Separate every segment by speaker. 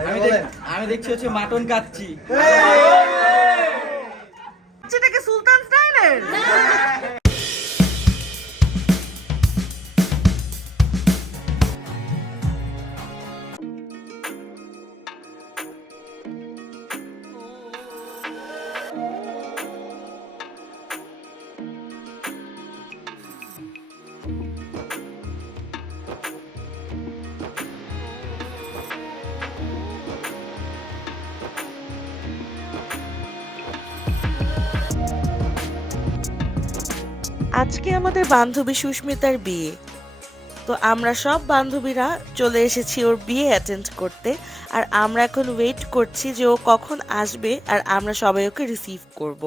Speaker 1: আমি দেখ- আমি দেখছি হচ্ছে মাটন কাচ্ছি
Speaker 2: আজকে আমাদের বান্ধবী সুস্মিতার বিয়ে। তো আমরা সব বান্ধবীরা চলে এসেছি ওর বিয়ে অ্যাটেন্ড করতে, আর আমরা এখন ওয়েট করছি যে ও কখন আসবে আর আমরা সবাই ওকে রিসিভ করব।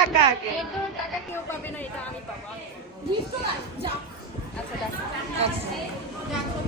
Speaker 3: টাকা
Speaker 2: টাকা
Speaker 3: কেউ পাবে না এটা আমি পাবো। আচ্ছা দেখো।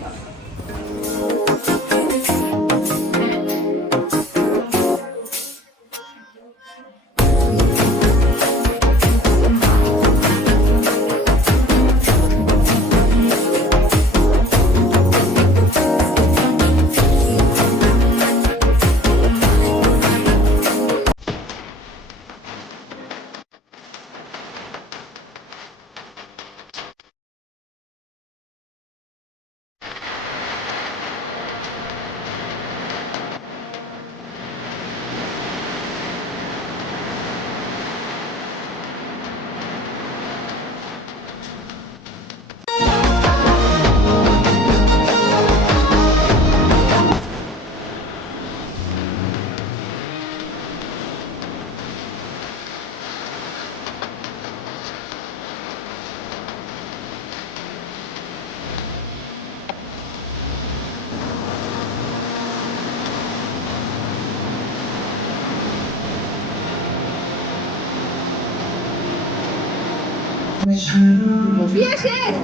Speaker 3: বিয়ে শেষ?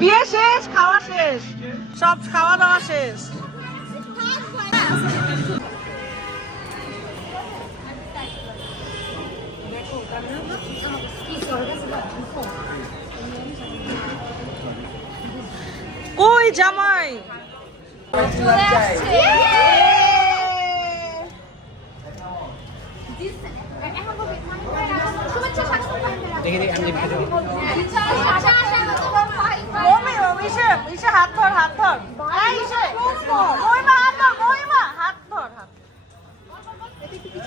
Speaker 2: বিয়ে শেষ খাওয়া শেষ। সব খাওয়া দাওয়া শেষ। কই জামাই?
Speaker 3: চলে আসছে শুভেচ্ছা স্বাগতম
Speaker 1: দেখি দেখি আমি ভিডিও
Speaker 2: মমি ইসে ইসে হাত ধর হাত ধর। এই ইসে। মহিমা হাত ধর মহিমা। হাত ধর হাত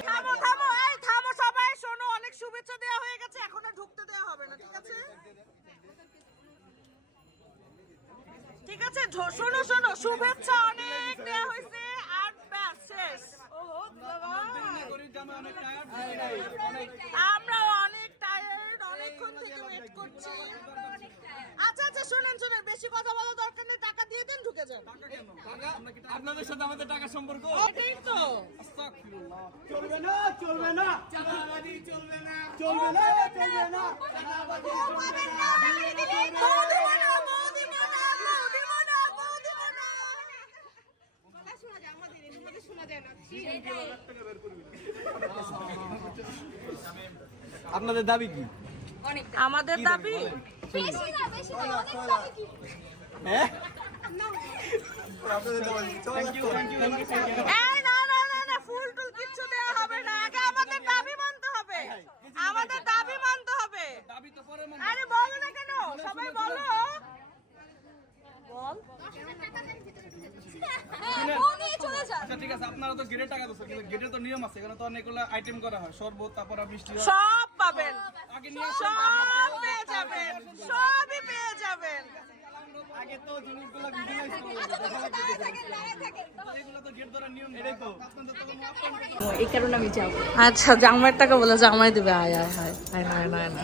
Speaker 2: থামো থামো এই থামো সবাই শোনো অনেক শুভেচ্ছা দেওয়া হয়ে গেছে এখন আর ঢুকতে দেওয়া হবে না ঠিক আছে? ঠিক আছে শোনো শোনো শুভেচ্ছা অনেক দেওয়া হয়েছে আর ব্যাস শেষ। আমরা অনেক টায়ার্ড অনেকক্ষণ থেকে ওয়েট করছি। আচ্ছা আচ্ছা শুনেন শুনেন বেশি কথা বলা দরকার নেই টাকা দিয়ে দেন ঢুকে যান।
Speaker 1: আপনাদের সাথে আমাদের টাকা সম্পর্ক?
Speaker 2: এটাই তো।
Speaker 1: চলবে না চলবে না। চাঁদাবাজি চলবে না। চলবে না চলবে না। চাঁদাবাজি চলবে না। আপনাদের দাবি কি?
Speaker 2: আমাদের দাবি?
Speaker 3: বেশি না বেশি না অনেক দামি কি?
Speaker 1: হ্যাঁ thank you thank you thank you thank you
Speaker 2: এই না না না না ফুল টুল কিচ্ছু দেওয়া হবে না। আগে আমাদের দাবি মানতে হবে। আমাদের দাবি মানতে হবে।
Speaker 1: দাবি তো পরে
Speaker 2: আরে বলো না কেন? সবাই বলো। বল।
Speaker 3: বউ নিয়ে চলে যান।
Speaker 1: আচ্ছা ঠিক আছে আপনার তো গেটের টাকা দিচ্ছেন কিন্তু গেটের তো নিয়ম আছে এখানে তো অনেকগুলো আইটেম করা হয় শরবত তারপর মিষ্টি হয়।
Speaker 2: সব পাবেন।
Speaker 1: আগে নিয়ে আসেন,
Speaker 2: সব পেয়ে যাবেন সবই পেয়ে যাবেন
Speaker 1: আগে তো জিনিসগুলো ভিজুয়ালাইজ এগুলো তো গেট ধরার নিয়ম এটাই তো আপনাদের তো জিনিসগুলো আপনাদের
Speaker 3: এই কারণে আমি যাব।
Speaker 2: আচ্ছা জামাইয়ের টাকা বলে জামাই দেবে আয় আয় হায় হায় না না না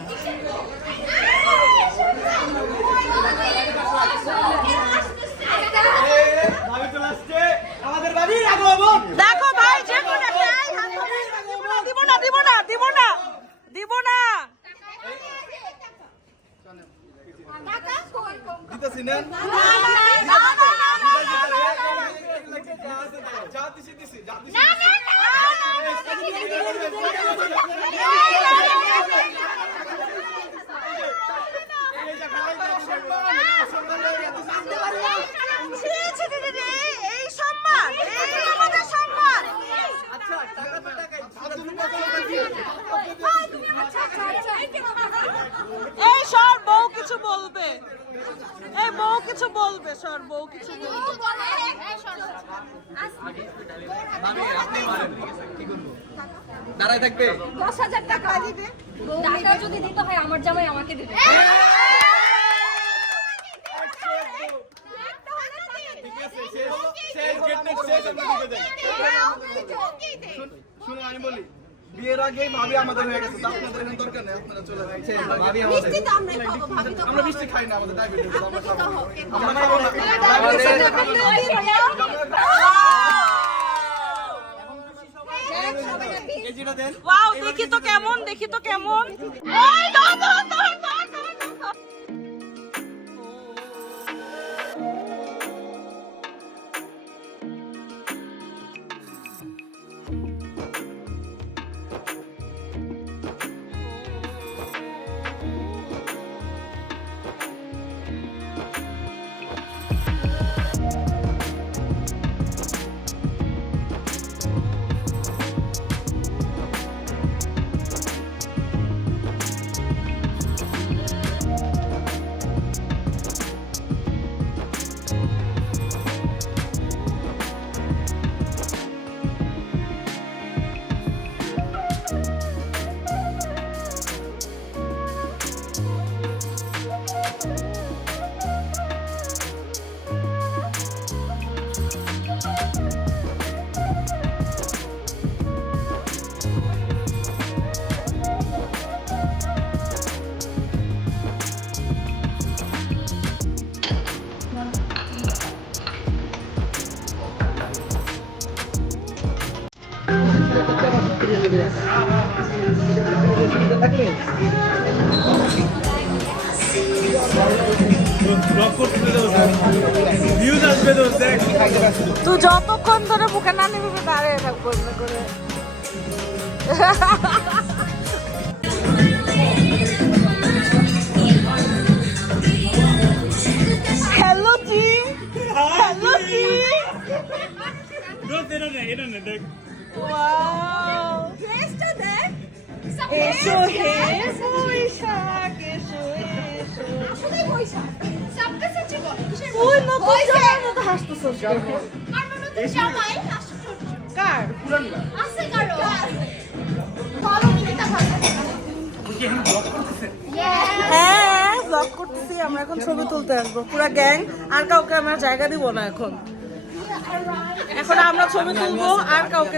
Speaker 1: ভাবি চলে আসছে আমাদের বাড়ির আগমন
Speaker 2: দেখো ভাই যে কোনো একটা এই হাত ধরে দিব না দিব না দিব না দিব না
Speaker 1: দিতেছি না
Speaker 2: না না না না
Speaker 1: যা দিছি দিছি যা দিছি এই যে খালাই তো সম্মান সম্মান দিয়ে দিছি
Speaker 2: ছি, ছি, ছি, ছি, ছি, এই সম্মান এই আমাদের সম্মান
Speaker 1: আচ্ছা টাকা তো টাকাই সাথে তুমি কত দিছি
Speaker 2: এই সর বউ কিছু বলবে এই বউ কিছু বলবে সর বউ কিছু বলবে
Speaker 1: দাঁড়ায় থাকবে।
Speaker 3: দশ হাজার টাকা দিবে। টাকা যদি দিতে হয় আমার জামাই আমাকে দিবে।
Speaker 1: শুনুন আমি বলি। বিয়ের আগে ভাবি আমাদের হয়ে গেছে আপনাদের এখন দরকার নেই আপনারা চলে যাচ্ছেন ভাবি আমাদের। আমরা মিষ্টি খাই না আমাদের ডায়াবেটিস আমরা খাব। আমরা খাব না। এই যেটা দেন।
Speaker 2: ওয়াও দেখি তো কেমন দেখি তো কেমন। তুই যতক্ষণ ধরে বুকে না নিবি দাঁড়িয়ে থাকব করে। Hello team hello team wow এসো হে বৈশাখ এসো এসো তুই নতুন জামার মতো হাসতেছিস কার হ্যাঁ ব্লগ করতেছি, আমরা এখন ছবি তুলতে আসব। পুরো গ্যাং আর কাউকে আমরা জায়গা দিব না এখন। এখন আমরা ছবি তুলবো, আর কাউকে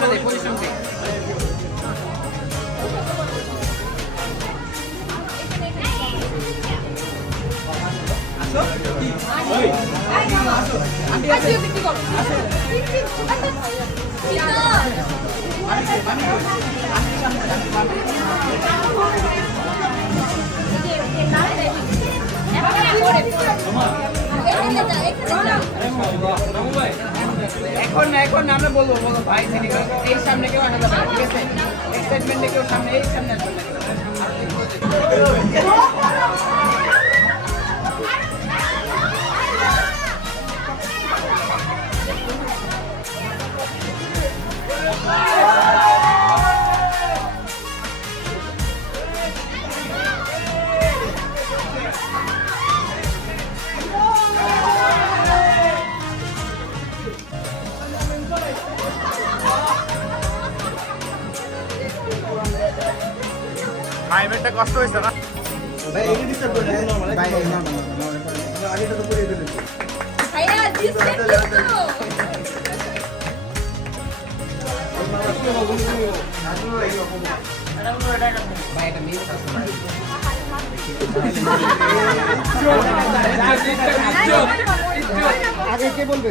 Speaker 2: からでポジションで。Come. এখন না আমরা বলব, বলো ভাই, যিনি এই সামনে কেউ আসা যাবে ঠিক আছে? কেউ সামনে, এই সামনে আসবে না।
Speaker 3: ক্লাইমেটটা কষ্ট হয়েছে না
Speaker 1: আগে কে বলবে